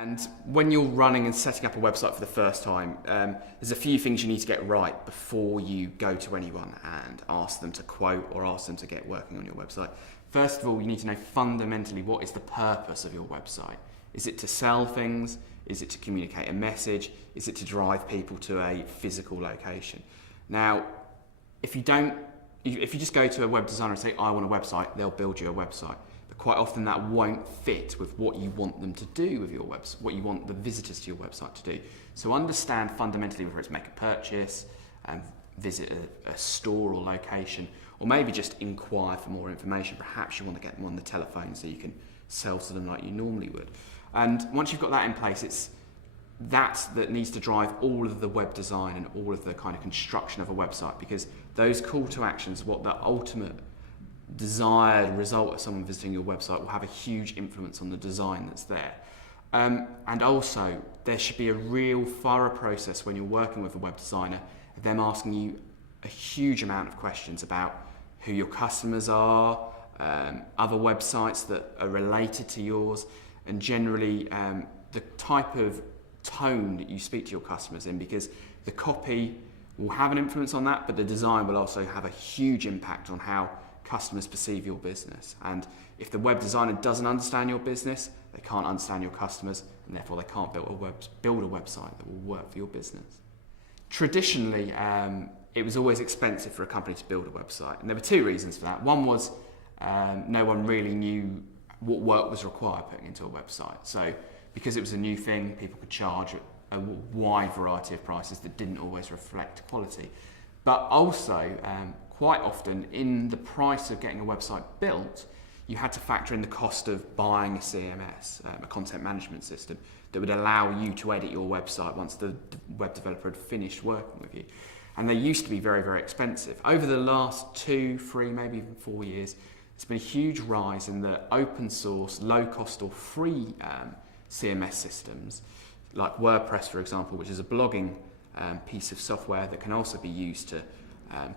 And when you're running and setting up a website for the first time, there's a few things you need to get right before you go to anyone and ask them to quote or ask them to get working on your website. First of all, you need to know fundamentally what is the purpose of your website. Is it to sell things? Is it to communicate a message? Is it to drive people to a physical location? Now, if you just go to a web designer and say, I want a website, they'll build you a website. But quite often that won't fit with what you want them to do with your website, what you want the visitors to your website to do. So understand fundamentally whether it's make a purchase, visit a store or location, or maybe just inquire for more information. Perhaps you want to get them on the telephone so you can sell to them like you normally would. And once you've got that in place, it's that needs to drive all of the web design and all of the kind of construction of a website, because those call to actions, what the ultimate desired result of someone visiting your website, will have a huge influence on the design that's there. And also, there should be a real thorough process when you're working with a web designer, of them asking you a huge amount of questions about who your customers are, other websites that are related to yours, and generally the type of tone that you speak to your customers in, because the copy will have an influence on that, but the design will also have a huge impact on how customers perceive your business. And if the web designer doesn't understand your business, they can't understand your customers, and therefore they can't build a website that will work for your business. Traditionally, it was always expensive for a company to build a website, and there were two reasons for that. One was no one really knew what work was required putting into a website. So because it was a new thing, people could charge a wide variety of prices that didn't always reflect quality. But also, quite often in the price of getting a website built, you had to factor in the cost of buying a CMS, a content management system, that would allow you to edit your website once the web developer had finished working with you. And they used to be very, very expensive. Over the last 2, 3, maybe even 4 years, there's been a huge rise in the open source, low cost or free CMS systems, like WordPress, for example, which is a blogging piece of software that can also be used to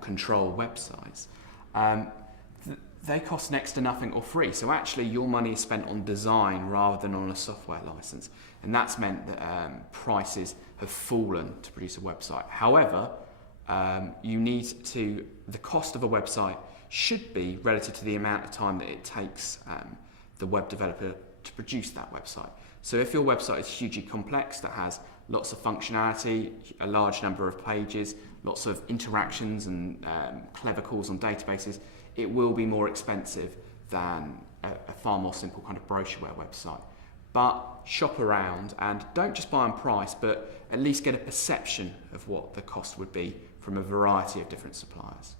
control websites. They cost next to nothing or free. So actually your money is spent on design rather than on a software license. And that's meant that prices have fallen to produce a website. However, the cost of a website should be relative to the amount of time that it takes the web developer to produce that website. So if your website is hugely complex, that has lots of functionality, a large number of pages, lots of interactions and clever calls on databases, it will be more expensive than a far more simple kind of brochureware website. But shop around and don't just buy on price, but at least get a perception of what the cost would be from a variety of different suppliers.